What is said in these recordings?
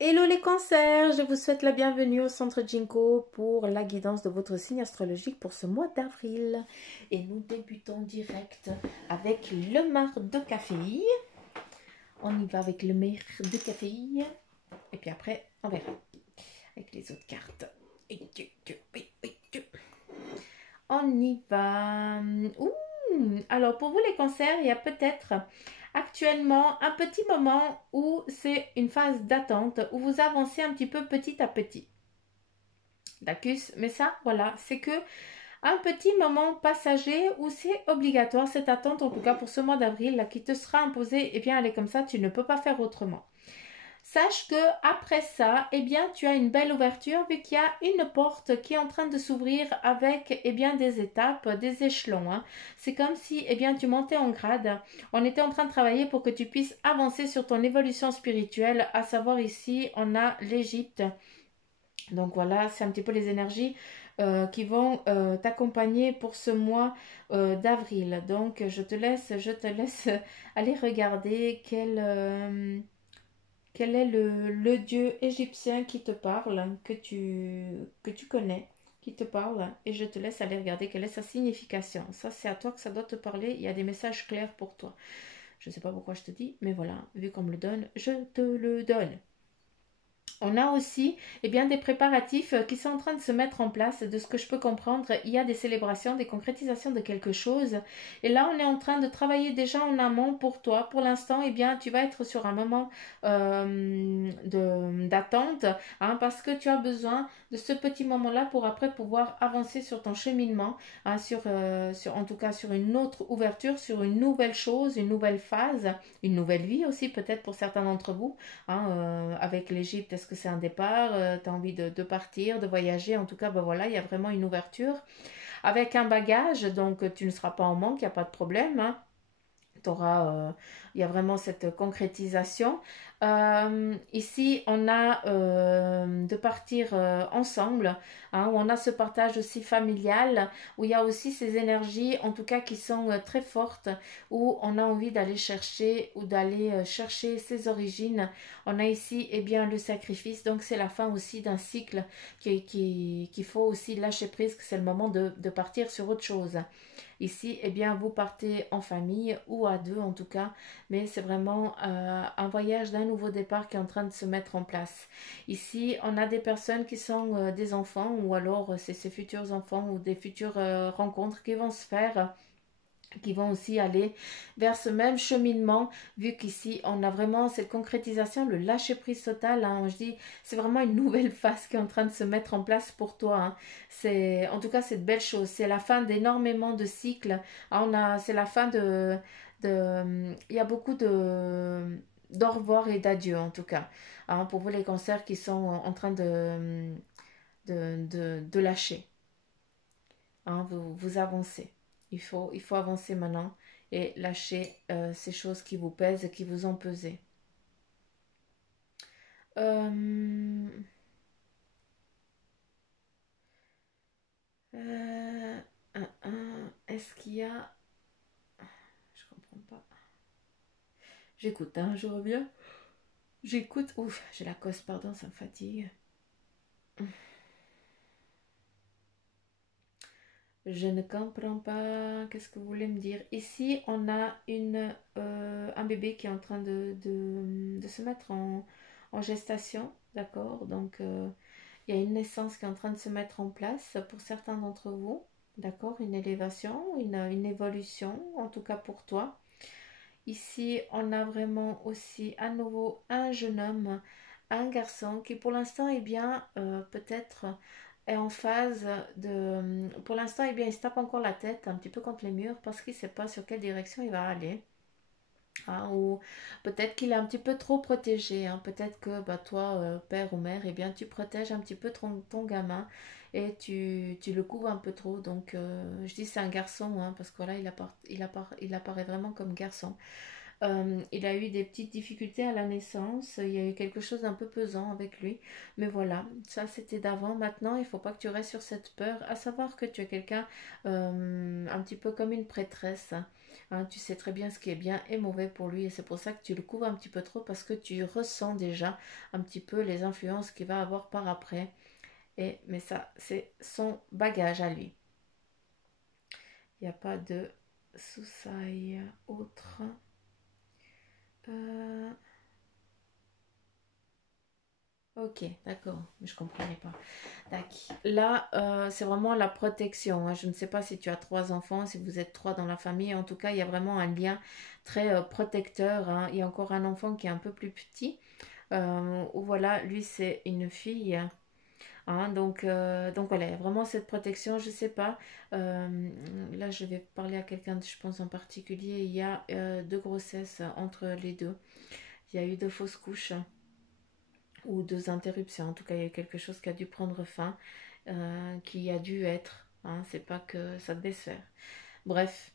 Hello les cancers, je vous souhaite la bienvenue au centre Jinko pour la guidance de votre signe astrologique pour ce mois d'avril. Et nous débutons direct avec le mar de caféine. On y va avec le mar de caféine. Et puis après, on verra avec les autres cartes. On y va. Ouh. Alors pour vous les cancers, il y a peut-être actuellement un petit moment où c'est une phase d'attente, où vous avancez un petit peu petit à petit. D'accord? Mais ça, voilà, c'est que un petit moment passager où c'est obligatoire, cette attente, en tout cas pour ce mois d'avril, là, qui te sera imposée, eh bien elle est comme ça, tu ne peux pas faire autrement. Sache que après ça, eh bien, tu as une belle ouverture vu qu'il y a une porte qui est en train de s'ouvrir avec, eh bien, des étapes, des échelons. Hein. C'est comme si, eh bien, tu montais en grade. On était en train de travailler pour que tu puisses avancer sur ton évolution spirituelle. À savoir ici, on a l'Égypte. Donc voilà, c'est un petit peu les énergies qui vont t'accompagner pour ce mois d'avril. Donc je te laisse aller regarder quel est le dieu égyptien qui te parle, que tu connais, qui te parle, et je te laisse aller regarder quelle est sa signification. Ça, c'est à toi que ça doit te parler. Il y a des messages clairs pour toi. Je ne sais pas pourquoi je te dis, mais voilà, vu qu'on me le donne, je te le donne. On a aussi eh bien, des préparatifs qui sont en train de se mettre en place. De ce que je peux comprendre, il y a des célébrations, des concrétisations de quelque chose. Et là, on est en train de travailler déjà en amont pour toi. Pour l'instant, eh bien, tu vas être sur un moment d'attente hein, parce que tu as besoin de ce petit moment-là pour après pouvoir avancer sur ton cheminement, hein, en tout cas sur une autre ouverture, sur une nouvelle chose, une nouvelle phase, une nouvelle vie aussi peut-être pour certains d'entre vous. Hein, avec l'Égypte, est-ce que c'est un départ? Tu as envie de partir, de voyager? En tout cas, ben voilà, il y a vraiment une ouverture. Avec un bagage, donc tu ne seras pas en manque, il n'y a pas de problème. Hein. Il y a vraiment cette concrétisation. Ici, on a de partir ensemble, hein, où on a ce partage aussi familial, où il y a aussi ces énergies, en tout cas, qui sont très fortes, où on a envie d'aller chercher ou d'aller chercher ses origines. On a ici, eh bien, le sacrifice, donc c'est la fin aussi d'un cycle qu'il faut aussi lâcher prise, que c'est le moment de partir sur autre chose. Ici, eh bien, vous partez en famille ou à deux en tout cas, mais c'est vraiment un voyage d'un nouveau départ qui est en train de se mettre en place. Ici, on a des personnes qui sont des enfants ou alors c'est ces futurs enfants ou des futures rencontres qui vont se faire qui vont aussi aller vers ce même cheminement, vu qu'ici on a vraiment cette concrétisation, le lâcher prise total. Hein, je dis, c'est vraiment une nouvelle phase qui est en train de se mettre en place pour toi. Hein. C'est, en tout cas, c'est de belles choses. C'est la fin d'énormément de cycles. Hein, c'est la fin il y a beaucoup d'au revoir et d'adieu en tout cas. Hein, pour vous les cancers qui sont en train de lâcher. Hein, vous avancez. Il faut avancer maintenant et lâcher ces choses qui vous pèsent et qui vous ont pesé. Euh, euh, Est-ce qu'il y a... Je comprends pas. J'écoute, hein, je reviens. J'écoute. Ouf, j'ai la cosse, pardon, ça me fatigue. Je ne comprends pas. Qu'est-ce que vous voulez me dire? Ici, on a un bébé qui est en train de se mettre en gestation. D'accord? Donc, il y a une naissance qui est en train de se mettre en place pour certains d'entre vous. D'accord? Une élévation, une évolution, en tout cas pour toi. Ici, on a vraiment aussi à nouveau un jeune homme, un garçon qui pour l'instant, eh bien, peut-être est en phase de... Pour l'instant, eh bien, il se tape encore la tête un petit peu contre les murs parce qu'il ne sait pas sur quelle direction il va aller. Hein, ou peut-être qu'il est un petit peu trop protégé. Hein. Peut-être que bah, toi, père ou mère, eh bien, tu protèges un petit peu ton gamin et tu le couvres un peu trop. Donc, je dis c'est un garçon hein, parce que voilà, il apparaît vraiment comme garçon. Il a eu des petites difficultés à la naissance, il y a eu quelque chose d'un peu pesant avec lui, mais voilà, ça c'était d'avant. Maintenant, il ne faut pas que tu restes sur cette peur, à savoir que tu es quelqu'un un petit peu comme une prêtresse, Hein, tu sais très bien ce qui est bien et mauvais pour lui et c'est pour ça que tu le couvres un petit peu trop parce que tu ressens déjà un petit peu les influences qu'il va avoir par après. Mais ça, c'est son bagage à lui. Il n'y a pas de soucis autre. Euh, Ok, d'accord, mais je comprenais pas. Tac. Là, c'est vraiment la protection. Hein. Je ne sais pas si tu as trois enfants, si vous êtes trois dans la famille. En tout cas, il y a vraiment un lien très protecteur. Hein. Il y a encore un enfant qui est un peu plus petit. Où voilà, lui, c'est une fille. Hein. Donc voilà, il y a vraiment cette protection. Je sais pas. Là, je vais parler à quelqu'un, je pense en particulier. Il y a deux grossesses entre les deux. Il y a eu deux fausses couches ou deux interruptions. En tout cas, il y a eu quelque chose qui a dû prendre fin, qui a dû être. Hein, c'est pas que ça devait se faire. Bref,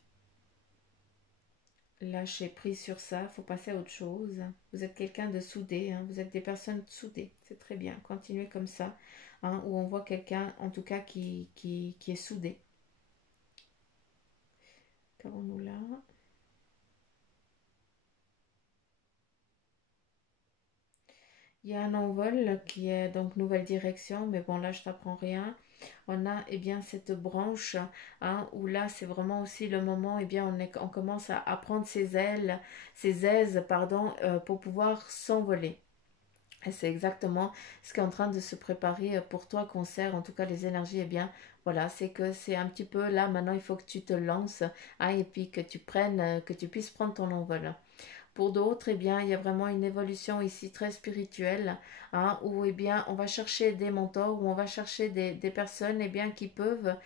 lâchez prise sur ça, faut passer à autre chose. Vous êtes quelqu'un de soudé, hein, vous êtes des personnes soudées. C'est très bien, continuez comme ça. Hein, où on voit quelqu'un, en tout cas, qui est soudé. Qu'avons-nous là? Il y a un envol qui est donc nouvelle direction, mais bon là je t'apprends rien. On a bien cette branche hein, où là c'est vraiment aussi le moment on commence à prendre ses aises pardon, pour pouvoir s'envoler. Et c'est exactement ce qui est en train de se préparer pour toi, concert, en tout cas les énergies, voilà, c'est que c'est un petit peu là, maintenant il faut que tu te lances, hein, et puis que que tu puisses prendre ton envol. Pour d'autres, il y a vraiment une évolution ici très spirituelle, hein, où on va chercher des mentors, où on va chercher des personnes qui peuvent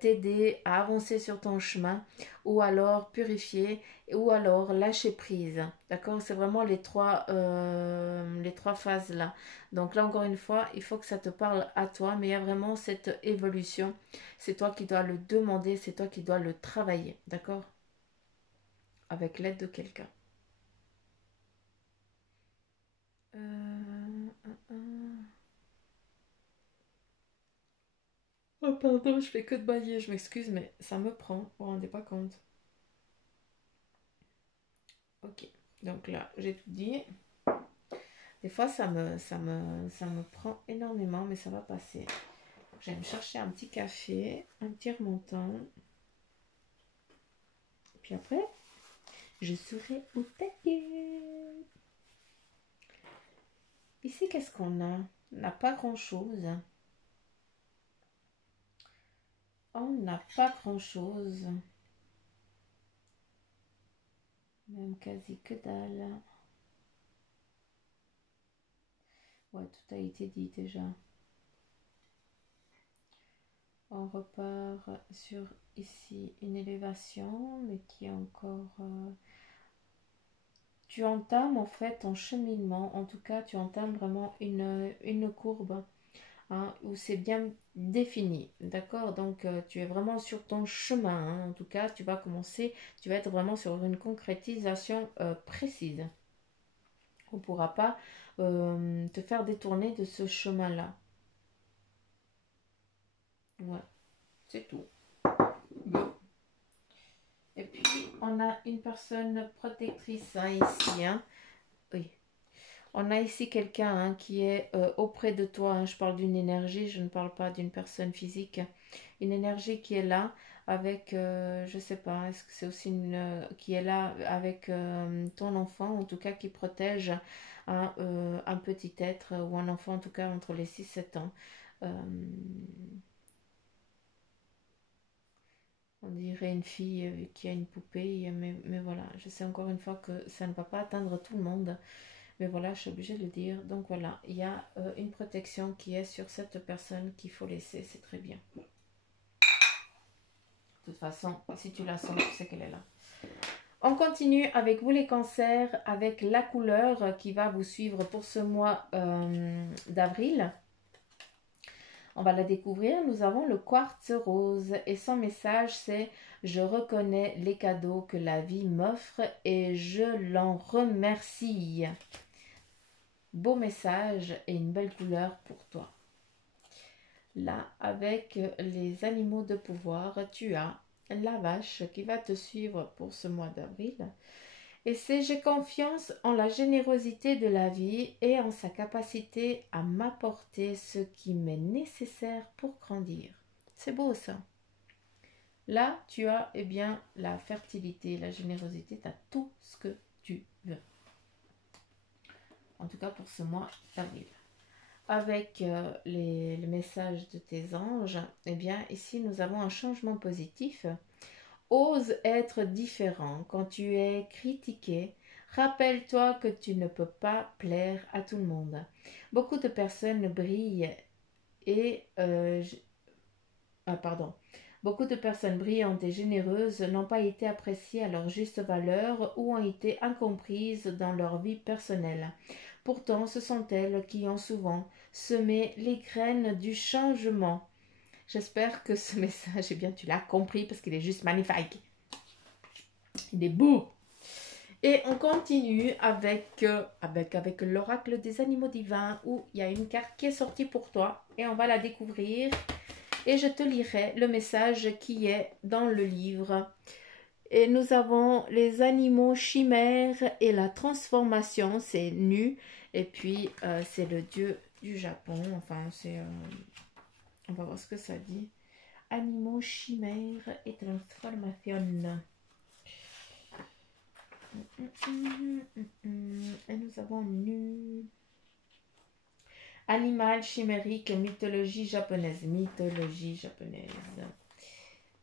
t'aider à avancer sur ton chemin, ou alors purifier, ou alors lâcher prise. D'accord? C'est vraiment les trois phases là. Donc là, encore une fois, il faut que ça te parle à toi, mais il y a vraiment cette évolution. C'est toi qui dois le demander, c'est toi qui dois le travailler. D'accord? Avec l'aide de quelqu'un. Oh pardon, je fais que de bailler, je m'excuse, mais ça me prend, vous vous rendez pas compte. Ok, donc là, j'ai tout dit. Des fois, ça me prend énormément, mais ça va passer. Je vais me chercher un petit café, un petit remontant. Puis après, je serai au taquet. Ici, qu'est-ce qu'on a? On n'a pas grand-chose. On n'a pas grand-chose. Même quasi que dalle. Ouais, tout a été dit déjà. On repart sur ici une élévation, mais qui est encore... Tu entames en fait ton cheminement, en tout cas tu entames vraiment une courbe hein, où c'est bien défini, d'accord? Donc tu es vraiment sur ton chemin, hein, en tout cas tu vas commencer, tu vas être vraiment sur une concrétisation précise. On ne pourra pas te faire détourner de ce chemin-là. Ouais, c'est tout. Bon. Et puis, on a une personne protectrice hein, ici. Hein. Oui. On a ici quelqu'un hein, qui est auprès de toi. Hein. Je parle d'une énergie, je ne parle pas d'une personne physique. Une énergie qui est là avec, je ne sais pas, est-ce que c'est aussi qui est là avec ton enfant, en tout cas qui protège un petit être ou un enfant en tout cas entre les 6 et 7 ans. Euh, On dirait une fille qui a une poupée, mais voilà, je sais encore une fois que ça ne va pas atteindre tout le monde, mais voilà, je suis obligée de le dire. Donc voilà, il y a une protection qui est sur cette personne qu'il faut laisser, c'est très bien. De toute façon, si tu la sens, tu sais qu'elle est là. On continue avec vous les cancers, avec la couleur qui va vous suivre pour ce mois d'avril. On va la découvrir. Nous avons le quartz rose et son message c'est « Je reconnais les cadeaux que la vie m'offre et je l'en remercie ». Beau message et une belle couleur pour toi. Là, avec les animaux de pouvoir, tu as la vache qui va te suivre pour ce mois d'avril. Et c'est j'ai confiance en la générosité de la vie et en sa capacité à m'apporter ce qui m'est nécessaire pour grandir. C'est beau ça. Là, tu as eh bien la fertilité, la générosité, tu as tout ce que tu veux. En tout cas pour ce mois d'avril. Avec les messages de tes anges, eh bien ici nous avons un changement positif. Ose être différent quand tu es critiqué. Rappelle-toi que tu ne peux pas plaire à tout le monde. Beaucoup de personnes brillent et Beaucoup de personnes brillantes et généreuses n'ont pas été appréciées à leur juste valeur ou ont été incomprises dans leur vie personnelle. Pourtant, ce sont elles qui ont souvent semé les graines du changement. J'espère que ce message, eh bien, tu l'as compris parce qu'il est juste magnifique. Il est beau. Et on continue avec l'oracle des animaux divins où il y a une carte qui est sortie pour toi et on va la découvrir. Et je te lirai le message qui est dans le livre. Et nous avons les animaux chimères et la transformation, c'est Nu. Et puis, c'est le dieu du Japon. Enfin, c'est... on va voir ce que ça dit. Animaux chimères et transformation. Et nous avons Nu. Animal chimérique, mythologie japonaise. Mythologie japonaise.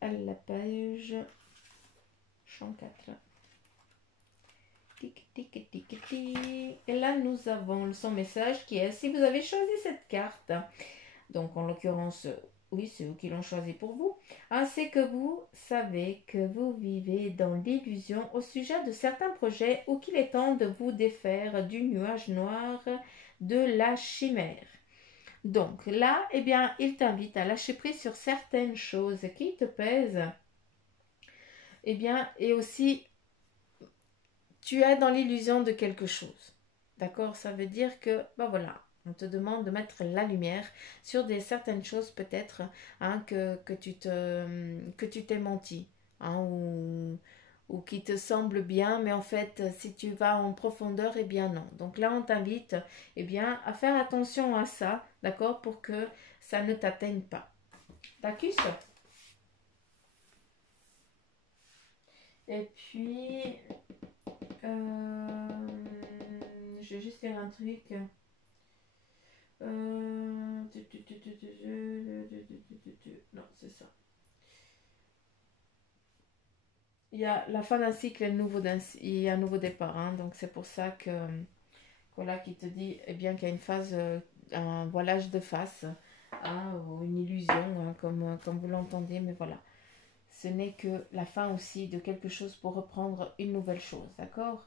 À la page 104. Tic, tic, tic, tic. Et là, nous avons son message qui est, si vous avez choisi cette carte, donc en l'occurrence, oui, c'est eux qui l'ont choisi pour vous, c'est que vous savez que vous vivez dans l'illusion au sujet de certains projets ou qu'il est temps de vous défaire du nuage noir de la chimère. Donc là, eh bien, il t'invite à lâcher prise sur certaines choses qui te pèsent. Eh bien, et aussi, tu es dans l'illusion de quelque chose. D'accord? Ça veut dire que, ben voilà, on te demande de mettre la lumière sur certaines choses peut-être que tu t'es menti. Ou qui te semblent bien, mais en fait, si tu vas en profondeur, eh bien non. Donc là, on t'invite eh bien, à faire attention à ça, d'accord? Pour que ça ne t'atteigne pas. D'accord? Et puis, je vais juste dire un truc. Non, c'est ça. Il y a la fin d'un cycle et il y a un nouveau départ. Donc c'est pour ça que voilà qui te dit eh bien qu'il y a une phase, un voilage de face, ou une illusion, comme vous l'entendez, mais voilà. Ce n'est que la fin aussi de quelque chose pour reprendre une nouvelle chose, d'accord?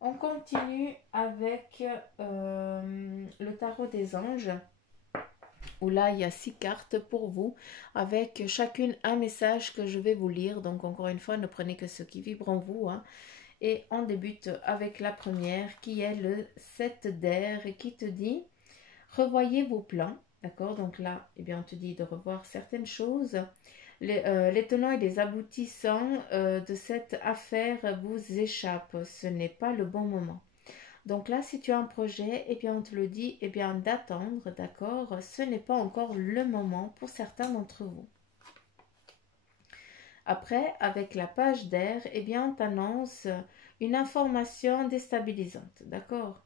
On continue avec le tarot des anges, où là il y a 6 cartes pour vous, avec chacune un message que je vais vous lire. Donc encore une fois, ne prenez que ce qui vibre en vous. Et on débute avec la première qui est le 7 d'air et qui te dit revoyez vos plans. D'accord? Donc là, eh bien, on te dit de revoir certaines choses. Les tenants et les aboutissants de cette affaire vous échappent. Ce n'est pas le bon moment. Donc là, si tu as un projet, eh bien, on te le dit, eh bien, d'attendre, d'accord? Ce n'est pas encore le moment pour certains d'entre vous. Après, avec la page d'air, eh bien, on t'annonce une information déstabilisante, d'accord?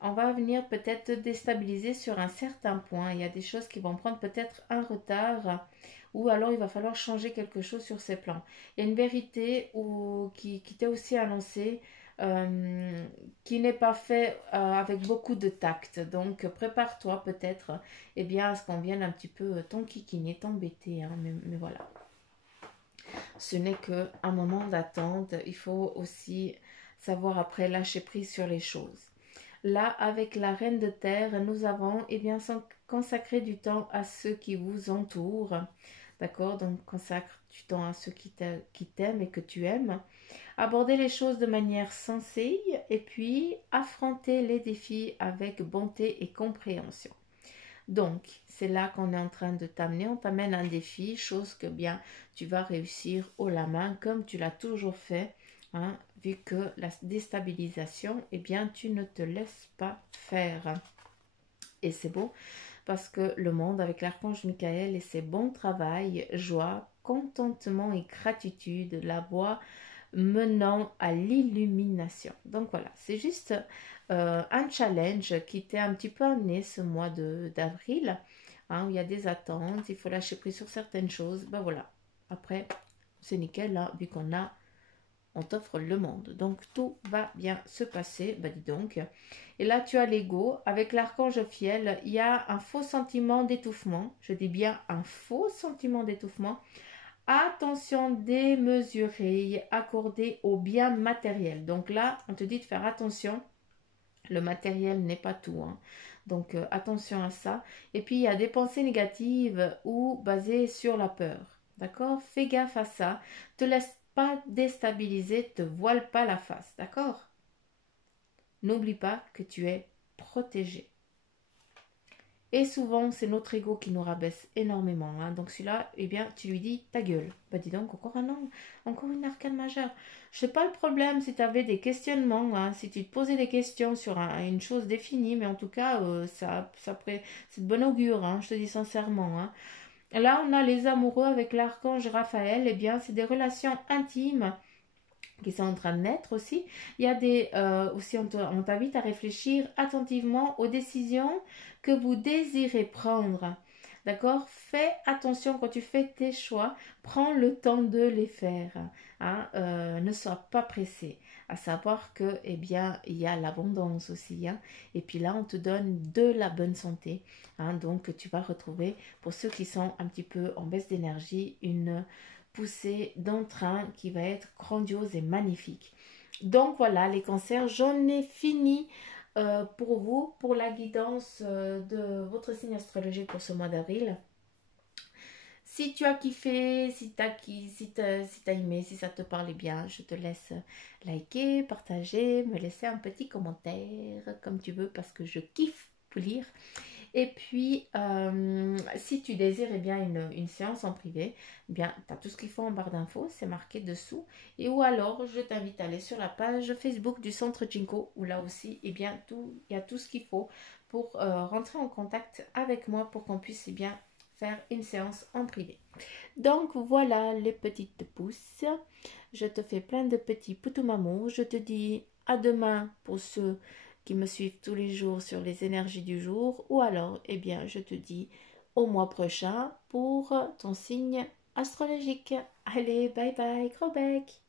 On va venir peut-être te déstabiliser sur un certain point. Il y a des choses qui vont prendre peut-être un retard ou alors il va falloir changer quelque chose sur ces plans. Il y a une vérité qui t'est aussi annoncée qui n'est pas fait avec beaucoup de tact. Donc prépare-toi peut-être eh bien, à ce qu'on vienne un petit peu t'enquiquiner, t'embêter. Mais voilà. Ce n'est qu'un moment d'attente. Il faut aussi savoir après lâcher prise sur les choses. Là, avec la reine de terre, nous avons eh bien, consacré du temps à ceux qui vous entourent. D'accord? Donc, consacre du temps à ceux qui t'aiment et que tu aimes. Aborder les choses de manière sensée et puis affronter les défis avec bonté et compréhension. Donc, c'est là qu'on est en train de t'amener. On t'amène un défi, chose que bien tu vas réussir haut la main comme tu l'as toujours fait. Hein, vu que la déstabilisation, eh bien, tu ne te laisses pas faire. Et c'est beau parce que le monde avec l'archange Michael et ses bons travail, joie, contentement et gratitude, la voie menant à l'illumination. Donc voilà, c'est juste un challenge qui t'est un petit peu amené ce mois d'avril, hein, où il y a des attentes, il faut lâcher prise sur certaines choses. Ben voilà, après, c'est nickel, là, vu on t'offre le monde. Donc tout va bien se passer, bah dis donc. Et là tu as l'ego, avec l'archange fiel, il y a un faux sentiment d'étouffement. Je dis bien un faux sentiment d'étouffement. Attention démesurée accordée au bien matériel. Donc là, on te dit de faire attention. Le matériel n'est pas tout. Hein. Donc attention à ça. Et puis il y a des pensées négatives ou basées sur la peur. D'accord? Fais gaffe à ça. Te laisse pas déstabiliser, te voile pas la face. D'accord? N'oublie pas que tu es protégé. Et souvent, c'est notre ego qui nous rabaisse énormément. Hein. Donc celui-là, eh bien, tu lui dis ta gueule. Bah dis donc, encore un an, encore une arcane majeure. Je sais pas le problème si tu avais des questionnements, hein, si tu te posais des questions sur une chose définie, mais en tout cas, c'est de bon augure, hein, je te dis sincèrement. Hein. Là, on a les amoureux avec l'archange Raphaël. Eh bien, c'est des relations intimes qui sont en train de naître aussi. Il y a aussi, on t'invite à réfléchir attentivement aux décisions que vous désirez prendre. D'accord? Fais attention quand tu fais tes choix. Prends le temps de les faire. Hein? Ne sois pas pressé. À savoir que, eh bien, il y a l'abondance aussi. Hein? Et puis là, on te donne de la bonne santé. Hein? Donc, tu vas retrouver, pour ceux qui sont un petit peu en baisse d'énergie, une poussée d'entrain qui va être grandiose et magnifique. Donc voilà les cancers, j'en ai fini pour vous, pour la guidance de votre signe astrologique pour ce mois d'avril. Si tu as kiffé, si tu as aimé, si ça te parlait bien, je te laisse liker, partager, me laisser un petit commentaire comme tu veux parce que je kiffe vous lire. Et puis, si tu désires eh bien, une séance en privé, eh bien, tu as tout ce qu'il faut en barre d'infos, c'est marqué dessous. Et ou alors, je t'invite à aller sur la page Facebook du Centre Jinko, où là aussi, eh bien, il y a tout ce qu'il faut pour rentrer en contact avec moi pour qu'on puisse eh bien, faire une séance en privé. Donc, voilà les petites pousses. Je te fais plein de petits poutous-mamours. Je te dis à demain pour ceux qui me suivent tous les jours sur les énergies du jour, ou alors, eh bien, je te dis au mois prochain pour ton signe astrologique. Allez, bye bye, gros bec.